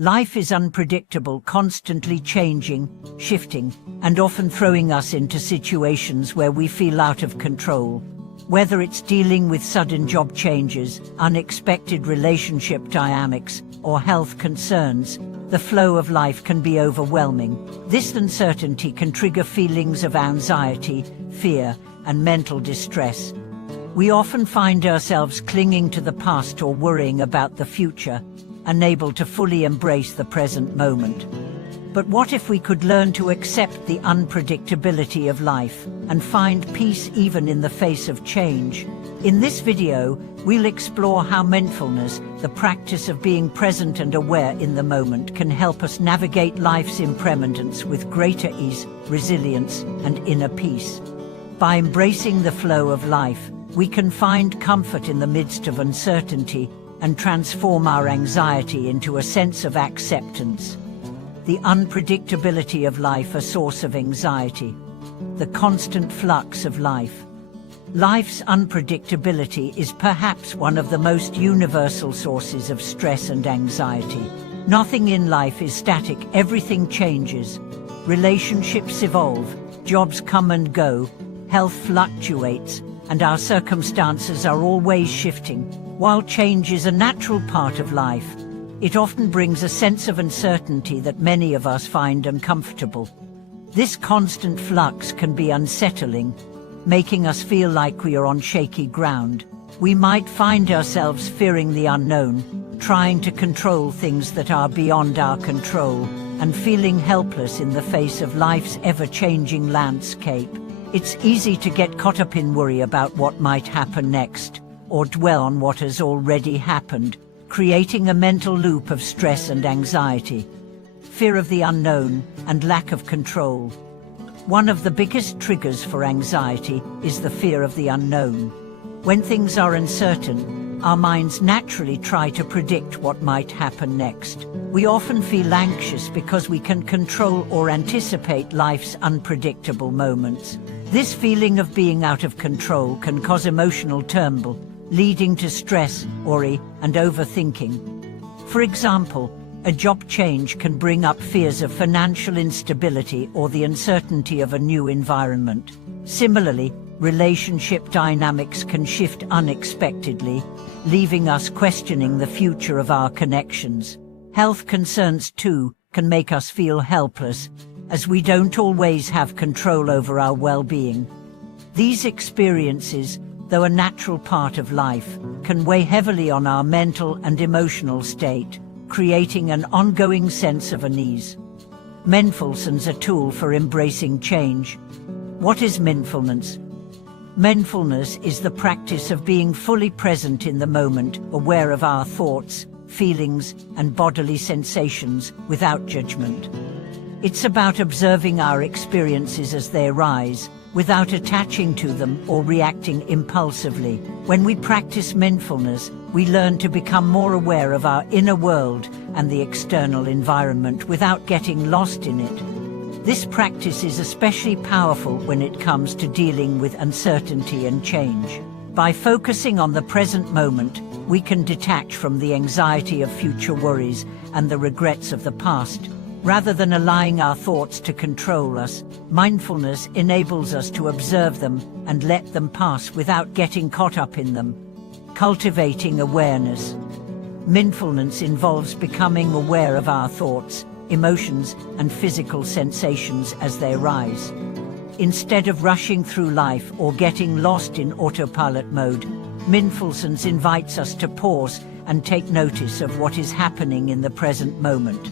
Life is unpredictable, constantly changing, shifting, and often throwing us into situations where we feel out of control. Whether it's dealing with sudden job changes, unexpected relationship dynamics, or health concerns, the flow of life can be overwhelming. This uncertainty can trigger feelings of anxiety, fear, and mental distress. We often find ourselves clinging to the past or worrying about the future, unable to fully embrace the present moment. But what if we could learn to accept the unpredictability of life and find peace even in the face of change? In this video, we'll explore how mindfulness, the practice of being present and aware in the moment, can help us navigate life's impermanence with greater ease, resilience, and inner peace. By embracing the flow of life, we can find comfort in the midst of uncertainty and transform our anxiety into a sense of acceptance. The unpredictability of life, a source of anxiety. The constant flux of life. Life's unpredictability is perhaps one of the most universal sources of stress and anxiety. Nothing in life is static, everything changes. Relationships evolve, jobs come and go, health fluctuates, and our circumstances are always shifting. While change is a natural part of life, it often brings a sense of uncertainty that many of us find uncomfortable. This constant flux can be unsettling, making us feel like we are on shaky ground. We might find ourselves fearing the unknown, trying to control things that are beyond our control, and feeling helpless in the face of life's ever-changing landscape. It's easy to get caught up in worry about what might happen next, or dwell on what has already happened, creating a mental loop of stress and anxiety. Fear of the unknown and lack of control. One of the biggest triggers for anxiety is the fear of the unknown. When things are uncertain, our minds naturally try to predict what might happen next. We often feel anxious because we can control or anticipate life's unpredictable moments. This feeling of being out of control can cause emotional turmoil, leading to stress, worry, and overthinking. For example, a job change can bring up fears of financial instability or the uncertainty of a new environment. Similarly, relationship dynamics can shift unexpectedly, leaving us questioning the future of our connections. Health concerns, too, can make us feel helpless, as we don't always have control over our well-being. These experiences, though a natural part of life, can weigh heavily on our mental and emotional state, creating an ongoing sense of unease. Mindfulness, a tool for embracing change. What is mindfulness? Mindfulness is the practice of being fully present in the moment, aware of our thoughts, feelings, and bodily sensations without judgment. It's about observing our experiences as they arise, without attaching to them or reacting impulsively. When we practice mindfulness, we learn to become more aware of our inner world and the external environment without getting lost in it. This practice is especially powerful when it comes to dealing with uncertainty and change. By focusing on the present moment, we can detach from the anxiety of future worries and the regrets of the past. Rather than allowing our thoughts to control us, mindfulness enables us to observe them and let them pass without getting caught up in them. Cultivating awareness. Mindfulness involves becoming aware of our thoughts, emotions, and physical sensations as they arise. Instead of rushing through life or getting lost in autopilot mode, mindfulness invites us to pause and take notice of what is happening in the present moment.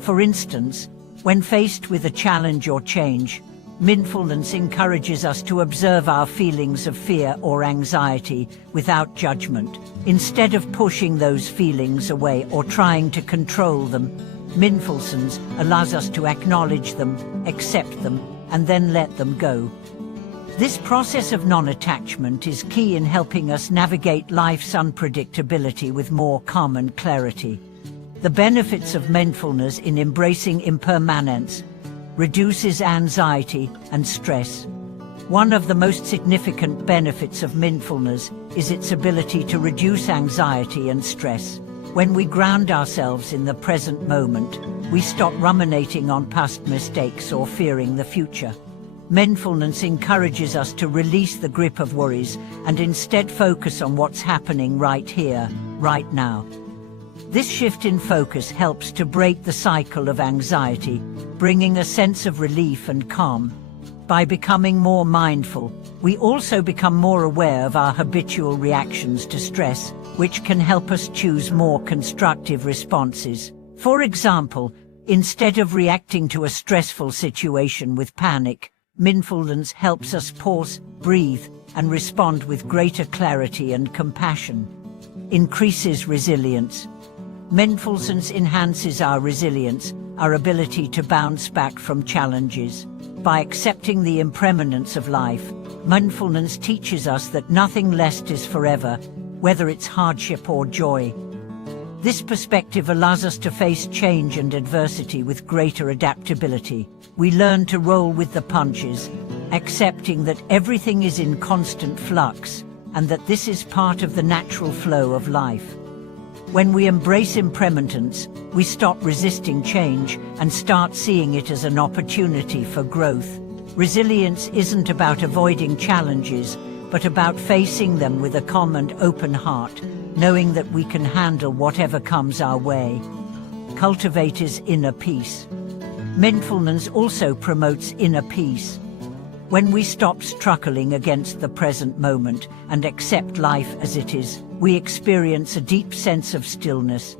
For instance, when faced with a challenge or change, mindfulness encourages us to observe our feelings of fear or anxiety without judgment. Instead of pushing those feelings away or trying to control them, mindfulness allows us to acknowledge them, accept them, and then let them go. This process of non-attachment is key in helping us navigate life's unpredictability with more calm and clarity. The benefits of mindfulness in embracing impermanence reduces anxiety and stress. One of the most significant benefits of mindfulness is its ability to reduce anxiety and stress. When we ground ourselves in the present moment, we stop ruminating on past mistakes or fearing the future. Mindfulness encourages us to release the grip of worries and instead focus on what's happening right here, right now. This shift in focus helps to break the cycle of anxiety, bringing a sense of relief and calm. By becoming more mindful, we also become more aware of our habitual reactions to stress, which can help us choose more constructive responses. For example, instead of reacting to a stressful situation with panic, mindfulness helps us pause, breathe, and respond with greater clarity and compassion. Increases resilience. Mindfulness enhances our resilience, our ability to bounce back from challenges. By accepting the impermanence of life, mindfulness teaches us that nothing lasts forever, whether it's hardship or joy. This perspective allows us to face change and adversity with greater adaptability. We learn to roll with the punches, accepting that everything is in constant flux, and that this is part of the natural flow of life. When we embrace impermanence, we stop resisting change and start seeing it as an opportunity for growth. Resilience isn't about avoiding challenges, but about facing them with a calm and open heart, knowing that we can handle whatever comes our way. Cultivates inner peace. Mindfulness also promotes inner peace. When we stop struggling against the present moment and accept life as it is, we experience a deep sense of stillness.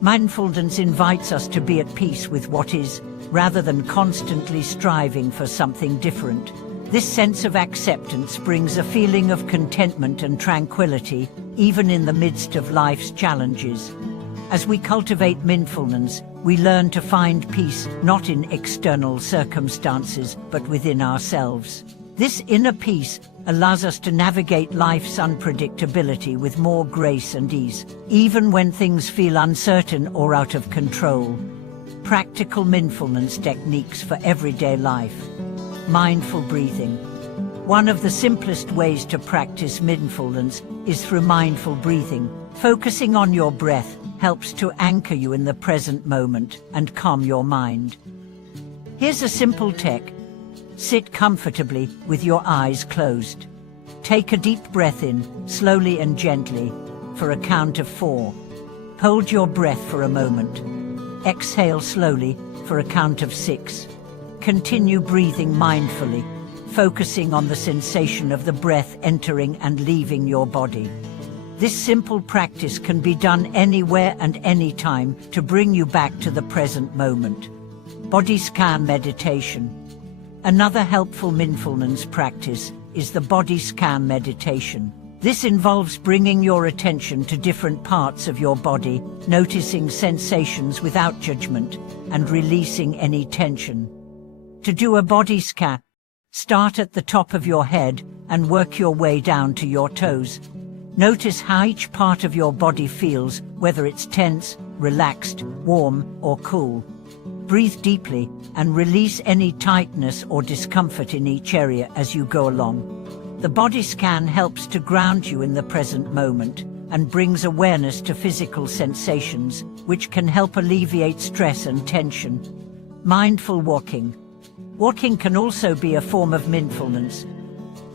Mindfulness invites us to be at peace with what is, rather than constantly striving for something different. This sense of acceptance brings a feeling of contentment and tranquility, even in the midst of life's challenges. As we cultivate mindfulness, we learn to find peace not in external circumstances, but within ourselves. This inner peace allows us to navigate life's unpredictability with more grace and ease, even when things feel uncertain or out of control. Practical mindfulness techniques for everyday life. Mindful breathing. One of the simplest ways to practice mindfulness is through mindful breathing. Focusing on your breath helps to anchor you in the present moment and calm your mind. Here's a simple tech. Sit comfortably with your eyes closed. Take a deep breath in, slowly and gently, for a count of 4. Hold your breath for a moment. Exhale slowly for a count of 6. Continue breathing mindfully, focusing on the sensation of the breath entering and leaving your body. This simple practice can be done anywhere and anytime to bring you back to the present moment. Body scan meditation. Another helpful mindfulness practice is the body scan meditation. This involves bringing your attention to different parts of your body, noticing sensations without judgment, and releasing any tension. To do a body scan, start at the top of your head and work your way down to your toes. Notice how each part of your body feels, whether it's tense, relaxed, warm, or cool. Breathe deeply and release any tightness or discomfort in each area as you go along. The body scan helps to ground you in the present moment and brings awareness to physical sensations, which can help alleviate stress and tension. Mindful walking. Walking can also be a form of mindfulness.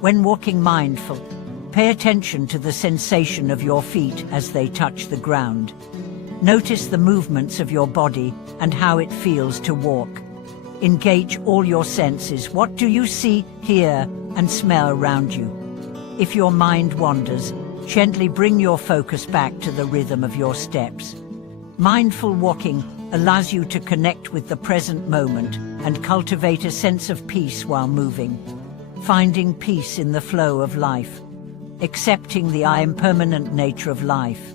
When walking mindful, pay attention to the sensation of your feet as they touch the ground. Notice the movements of your body and how it feels to walk. Engage all your senses. What do you see, hear, and smell around you? If your mind wanders, gently bring your focus back to the rhythm of your steps. Mindful walking allows you to connect with the present moment and cultivate a sense of peace while moving. Finding peace in the flow of life. Accepting the impermanent nature of life.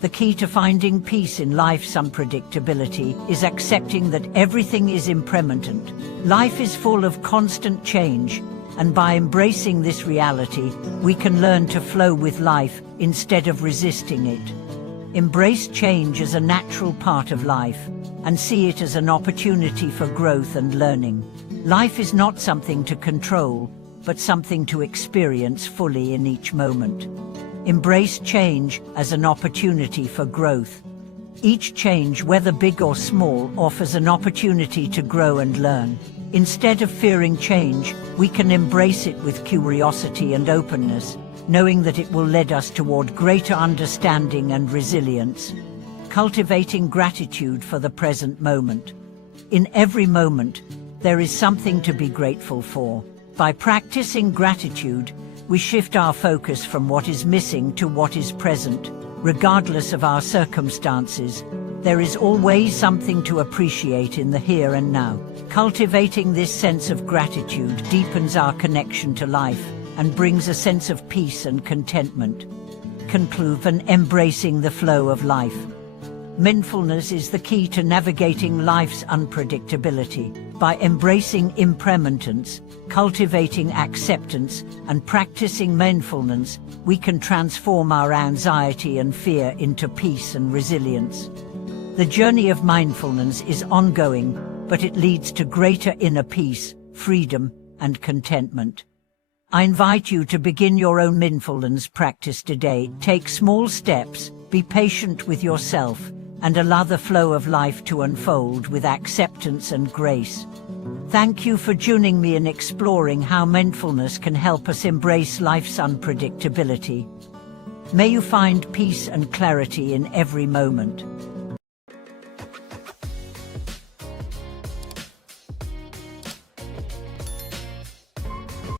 The key to finding peace in life's unpredictability is accepting that everything is impermanent. Life is full of constant change, and by embracing this reality, we can learn to flow with life instead of resisting it. Embrace change as a natural part of life, and see it as an opportunity for growth and learning. Life is not something to control, but something to experience fully in each moment. Embrace change as an opportunity for growth, Each change, whether big or small, offers an opportunity to grow and learn. Instead of fearing change, we can embrace it with curiosity and openness, knowing that it will lead us toward greater understanding and resilience. Cultivating gratitude for the present moment. In every moment, there is something to be grateful for. By practicing gratitude, we shift our focus from what is missing to what is present. Regardless of our circumstances, there is always something to appreciate in the here and now. Cultivating this sense of gratitude deepens our connection to life and brings a sense of peace and contentment. Conclude and embracing the flow of life. Mindfulness is the key to navigating life's unpredictability. By embracing impermanence, cultivating acceptance, and practicing mindfulness, we can transform our anxiety and fear into peace and resilience. The journey of mindfulness is ongoing, but it leads to greater inner peace, freedom, and contentment. I invite you to begin your own mindfulness practice today. Take small steps, be patient with yourself, and allow the flow of life to unfold with acceptance and grace. Thank you for joining me in exploring how mindfulness can help us embrace life's unpredictability. May you find peace and clarity in every moment.